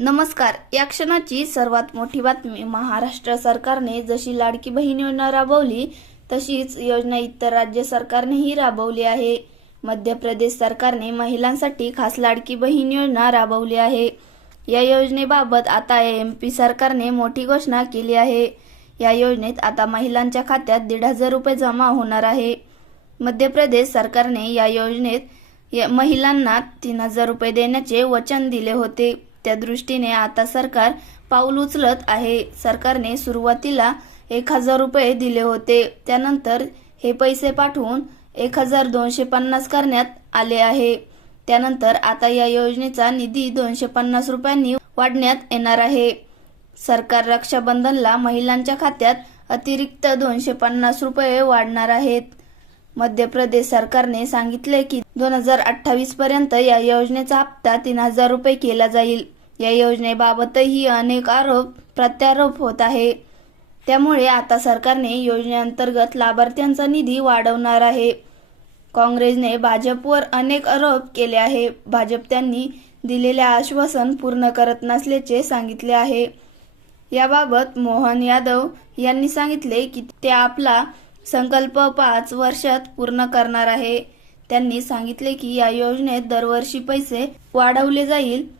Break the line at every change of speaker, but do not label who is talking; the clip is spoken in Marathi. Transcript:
नमस्कार. या क्षणाची सर्वात मोठी बातमी महाराष्ट्र सरकारने जशी लाडकी बहीण योजना राबवली तशीच योजना इतर राज्य सरकारनेही राबवली आहे. मध्य प्रदेश सरकारने महिलांसाठी खास लाडकी बहीण योजना राबवली आहे. या योजनेबाबत आता एम पी सरकारने मोठी घोषणा केली आहे. या योजनेत आता महिलांच्या खात्यात दीड हजार रुपये जमा होणार आहे. मध्य प्रदेश सरकारने या योजनेत महिलांना तीन हजार रुपये देण्याचे वचन दिले होते. त्या दृष्टीने आता सरकार पाऊल उचलत आहे. सरकारने सुरुवातीला एक हजार रुपये दिले होते. त्यानंतर हे पैसे पाठवून एक हजार दोनशे पन्नास करण्यात आले आहे. त्यानंतर आता या योजनेचा निधी दोनशे पन्नास रुपयांनी वाढण्यात येणार आहे. सरकार रक्षाबंधनला महिलांच्या खात्यात अतिरिक्त दोनशे पन्नास रुपये वाढणार आहेत. मध्य प्रदेश सरकारने सांगितले की दोन हजार अठ्ठावीस पर्यंत या योजनेचा हप्ता तीन हजार रुपये केला जाईल. या योजनेबाबतही अनेक आरोप प्रत्यारोप होत आहे. त्यामुळे आता सरकारने योजनेअंतर्गत लाभार्थ्यांचा निधी वाढवणार आहे. काँग्रेसने भाजपवर अनेक आरोप केले आहे. भाजप त्यांनी दिलेले आश्वासन पूर्ण करत नसल्याचे सांगितले आहे. याबाबत मोहन यादव यांनी सांगितले की ते आपला संकल्प पाच वर्षात पूर्ण करणार आहे. त्यांनी सांगितले की या योजनेत दरवर्षी पैसे वाढवले जाईल.